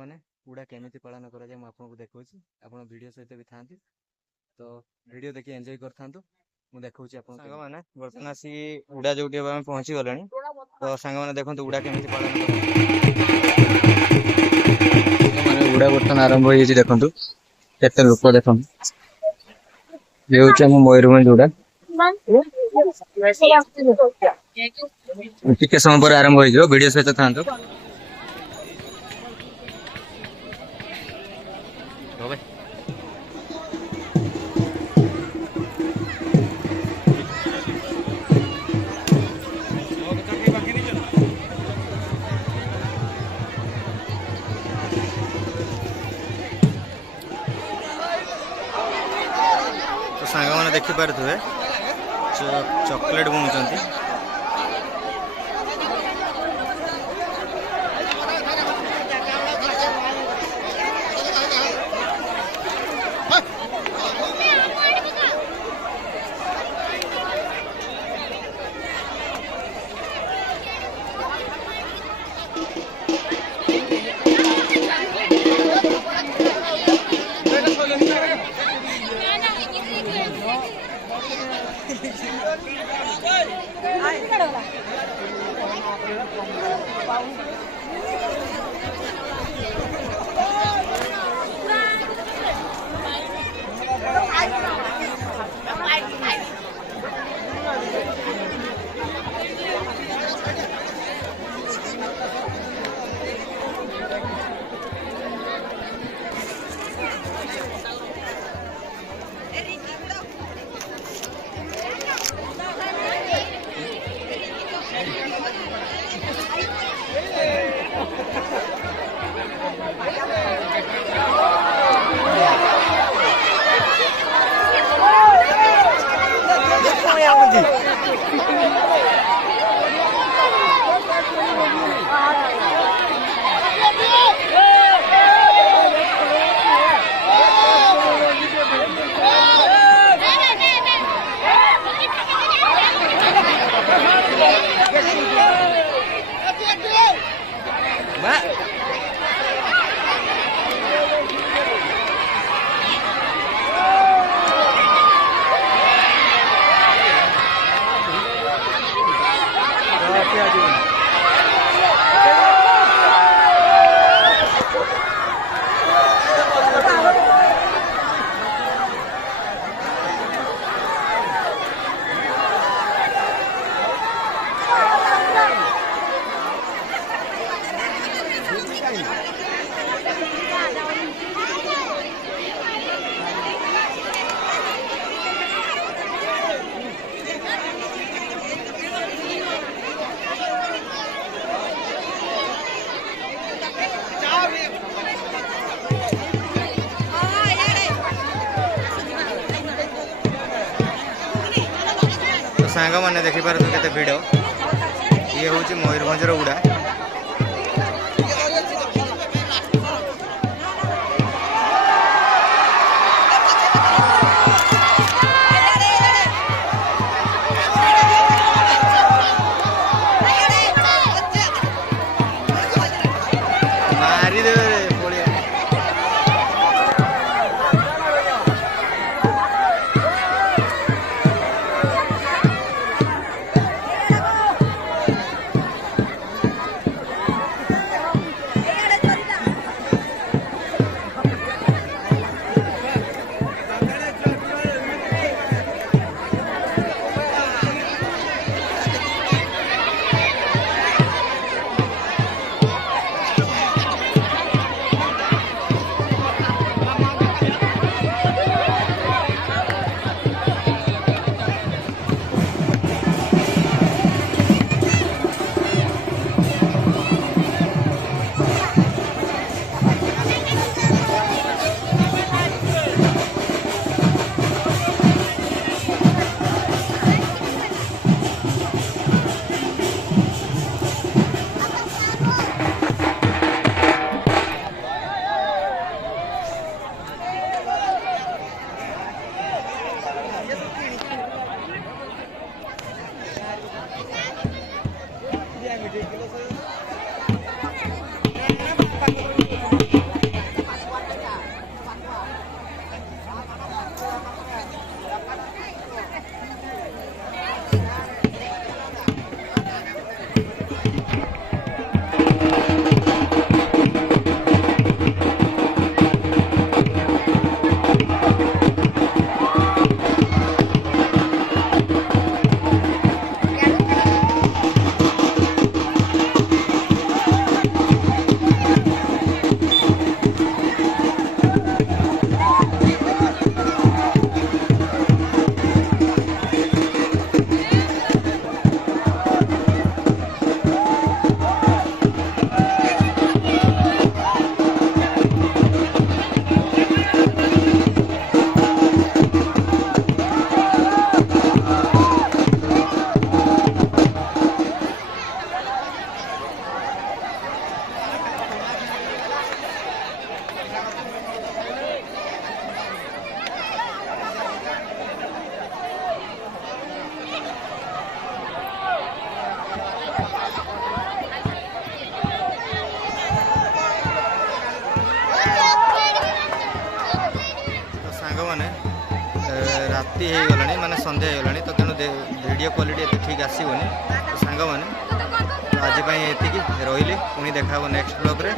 मैंने उड़ा केमिति पालन करा जाए आपको देखा आप वीडियो सहित भी था तो वीडियो देखिए एंजॉय करथांतु मु देखौछि आपन सांग माने बर्तन आसी उड़ा जोटी हम पहुंची गलेनी तो सांग माने देखंतु उड़ा केमिति पालन माने उड़ा बर्तन आरंभ होई छि देखंतु केते लोक देखंतु ये होछि हम मयूरभंज उड़ा टिके समय पर आरंभ होई जो वीडियो सहित थांतु तो सांग मैंने देखिपे चॉकलेट बुणुचंती सांग मैंने देखिपार केते भिड़ ये हूँ मयूरभंजर उड़ा राति हो गलानी माने संध्या हो गलानी तो तेणु वीडियो क्वालिटी एत ठीक आसोनी तो सांग मैंने आज एति रही पुणी देखा नेक्स्ट ब्लॉग रे।